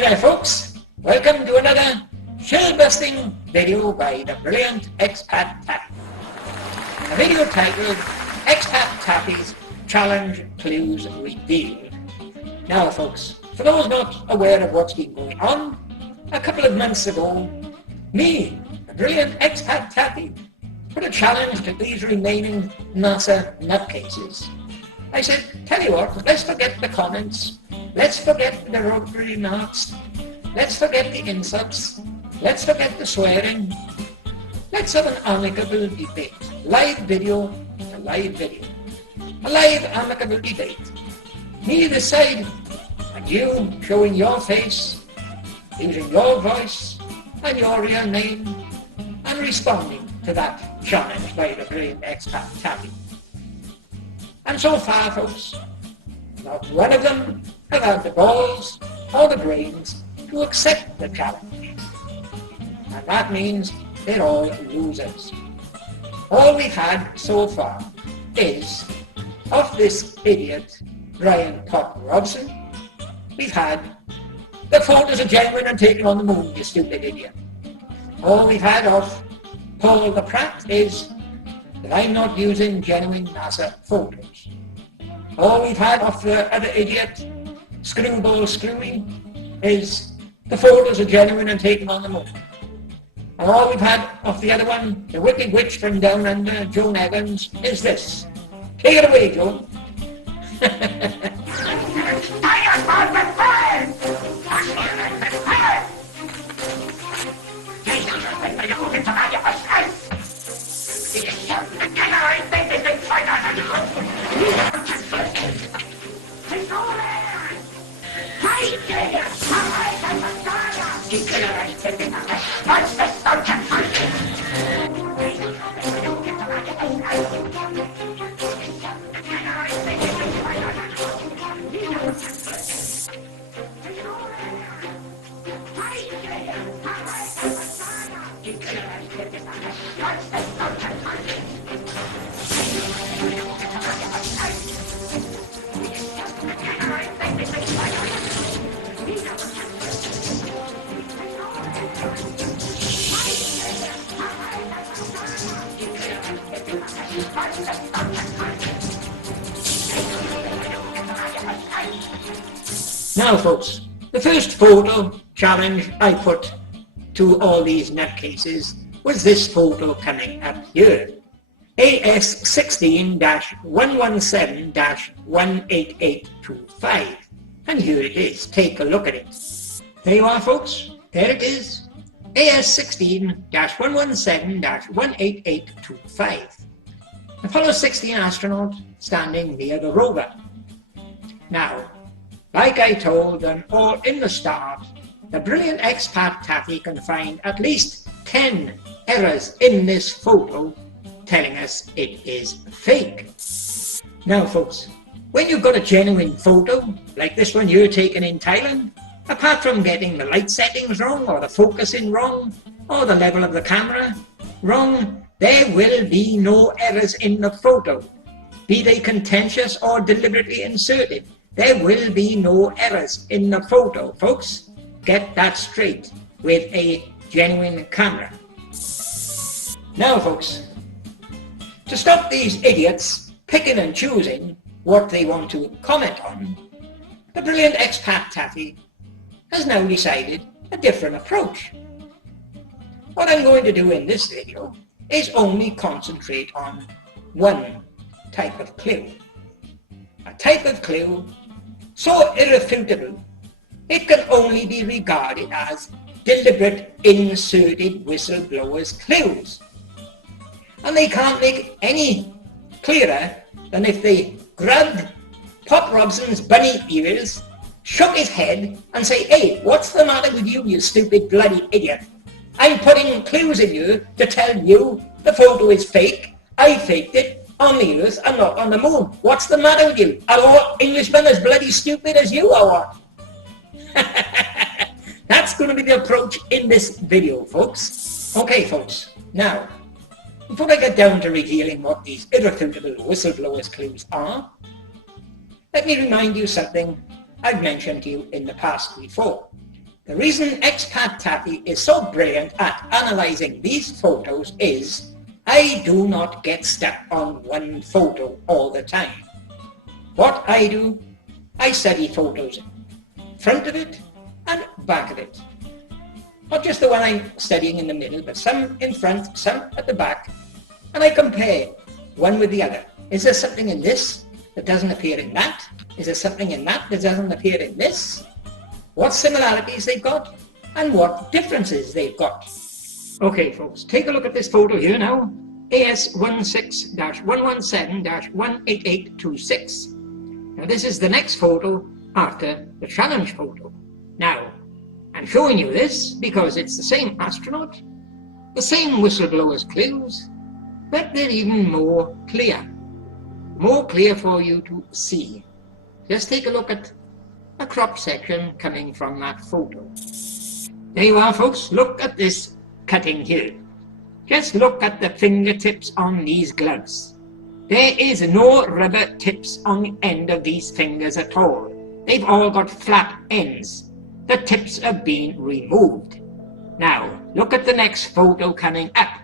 Hi there folks, welcome to another shell-busting video by the brilliant Expattaffys. A video titled Expattaffys Challenge Clues Revealed. Now folks, for those not aware of what's been going on, a couple of months ago, me, the brilliant Expattaffys, put a challenge to these remaining NASA nutcases. I said, tell you what, let's forget the comments, let's forget the derogatory remarks, let's forget the insults, let's forget the swearing, let's have an amicable debate. Live video to live video. A live amicable debate. Me this side, and you showing your face, using your voice and your real name, and responding to that challenge by the brilliant Expattaffys. And so far, folks, not one of them have had the balls or the brains to accept the challenge. And that means they're all losers. All we've had so far is, of this idiot, Brian Pop Robson, we've had, the photos are genuine and taken on the moon, you stupid idiot. All we've had of Paul the Pratt is that I'm not using genuine NASA photos. All we've had of the other idiot, Screwball Screwy, is the photos are genuine and taken on the moon. And all we've had of the other one, the Wicked Witch from Down Under, Joan Evans, is this. Take it away, Joan. Now folks, the first photo challenge I put to all these nutcases was this photo coming up here. AS16-117-18825. And here it is, take a look at it. There you are folks, there it is. AS16-117-18825. Apollo 16 astronaut standing near the rover. Now, like I told them all in the start, the brilliant Expattaffys can find at least 10 errors in this photo telling us it is fake. Now folks, when you've got a genuine photo, like this one you're taken in Thailand, apart from getting the light settings wrong, or the focusing wrong, or the level of the camera wrong, there will be no errors in the photo, be they contentious or deliberately inserted. There will be no errors in the photo, folks. Get that straight with a genuine camera. Now, folks, to stop these idiots picking and choosing what they want to comment on, the brilliant Expattaffys has now decided a different approach. What I'm going to do in this video is only concentrate on one type of clue. A type of clue so irrefutable, it can only be regarded as deliberate inserted whistleblowers' clues. And they can't make any clearer than if they grabbed Pop Robson's bunny ears, shook his head and say, hey, what's the matter with you, you stupid bloody idiot? I'm putting clues in you to tell you the photo is fake. I faked it on the earth and not on the moon. What's the matter with you? Are all Englishmen as bloody stupid as you or what? That's going to be the approach in this video, folks. Okay, folks. Now, before I get down to revealing what these irrefutable whistleblowers' clues are, let me remind you something I've mentioned to you in the past before. The reason Expattaffy is so brilliant at analysing these photos is I do not get stuck on one photo all the time. What I do, I study photos, front of it and back of it. Not just the one I'm studying in the middle, but some in front, some at the back, and I compare one with the other. Is there something in this that doesn't appear in that? Is there something in that that doesn't appear in this? What similarities they've got, and what differences they've got. Okay folks, take a look at this photo here now. AS16-117-18826. Now this is the next photo after the challenge photo. Now, I'm showing you this because it's the same astronaut, the same whistleblower's clues, but they're even more clear for you to see. Just take a look at a crop section coming from that photo. There you are folks, look at this cutting here. Just look at the fingertips on these gloves. There is no rubber tips on the end of these fingers at all. They've all got flat ends. The tips have been removed. Now, look at the next photo coming up.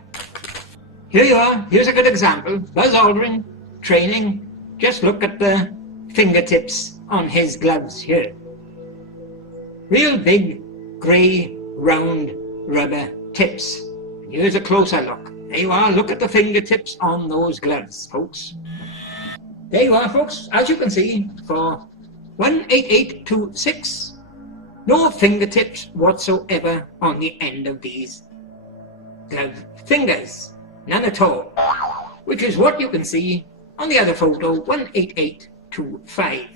Here you are, here's a good example. Buzz Aldrin, training. Just look at the fingertips on his gloves here. Real big, grey, round rubber tips. Here's a closer look. There you are, look at the fingertips on those gloves, folks. There you are, folks. As you can see, for 18826, no fingertips whatsoever on the end of these glove fingers. None at all. Which is what you can see on the other photo, 18825.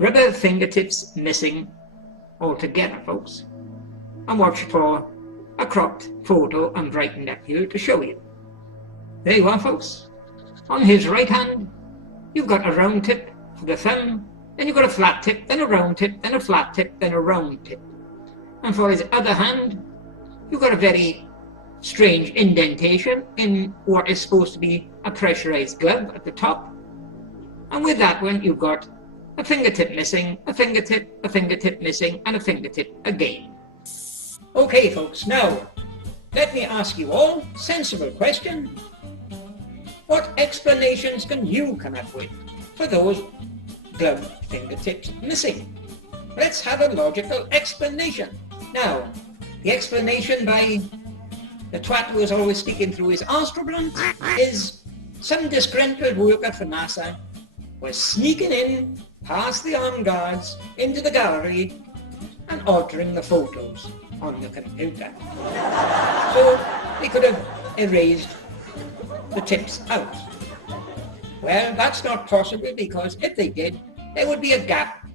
Rubber fingertips missing altogether, folks. And watch for a cropped photo and brightened up here to show you. There you are, folks. On his right hand, you've got a round tip for the thumb, then you've got a flat tip, then a round tip, then a flat tip, then a round tip. And for his other hand, you've got a very strange indentation in what is supposed to be a pressurized glove at the top. And with that one, you've got a fingertip missing, a fingertip missing, and a fingertip again. Okay folks, now let me ask you all a sensible question. What explanations can you come up with for those glove fingertips missing? Let's have a logical explanation. Now, the explanation by the twat who is always speaking through his astroblunt is some disgruntled worker for NASA was sneaking in past the armed guards into the gallery and altering the photos on the computer. So they could have erased the tips out. Well, that's not possible because if they did, there would be a gap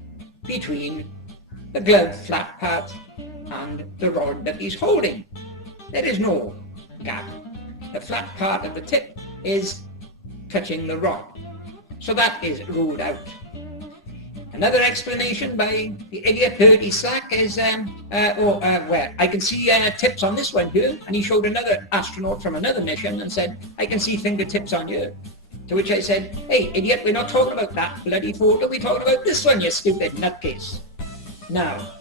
between the glove flat part and the rod that he's holding. There is no gap. The flat part of the tip is touching the rod. So that is ruled out. Another explanation by the idiot Birdie Slack is, where I can see tips on this one here, and he showed another astronaut from another mission and said, I can see fingertips on you. To which I said, hey idiot, we're not talking about that bloody photo, we're talking about this one, you stupid nutcase. Now,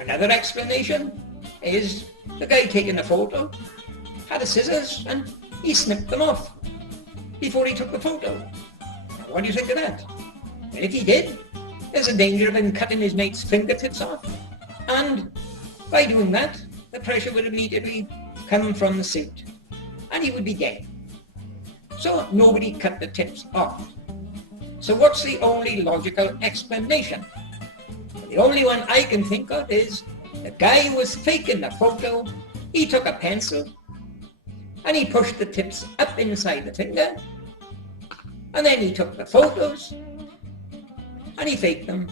another explanation is the guy taking the photo had a scissors and he snipped them off before he took the photo. Now, what do you think of that? Well, if he did, there's a danger of him cutting his mate's fingertips off. And by doing that, the pressure would immediately come from the suit and he would be dead. So nobody cut the tips off. So what's the only logical explanation? The only one I can think of is the guy who was faking the photo, he took a pencil and he pushed the tips up inside the finger, and then he took the photos and he faked them.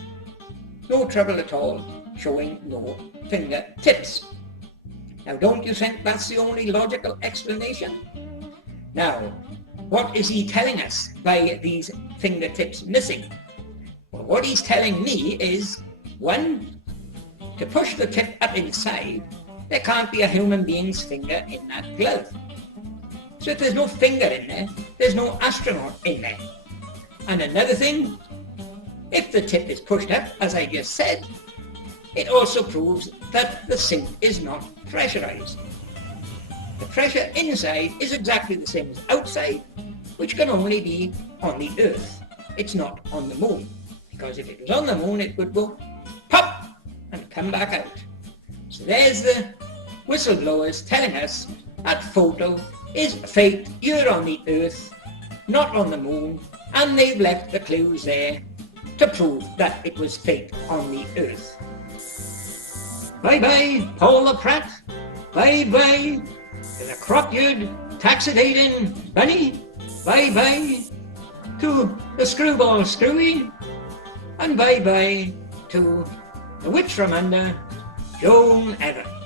No trouble at all, showing no finger tips. Now don't you think that's the only logical explanation? Now, what is he telling us by these fingertips missing? Well, what he's telling me is, one, to push the tip up inside, there can't be a human being's finger in that glove. So if there's no finger in there, there's no astronaut in there. And another thing, if the tip is pushed up, as I just said, it also proves that the sink is not pressurized. The pressure inside is exactly the same as outside, which can only be on the Earth. It's not on the moon, because if it was on the moon, it would go pop and come back out. So there's the whistleblowers telling us that photo is faked here on the Earth, not on the moon, and they've left the clues there to prove that it was faked on the Earth. Bye-bye, Paul the Pratt. Bye-bye to the crop-eared, taxidating bunny. Bye-bye to the screwball Screwy. And bye-bye to the witch from under, Joan Evans.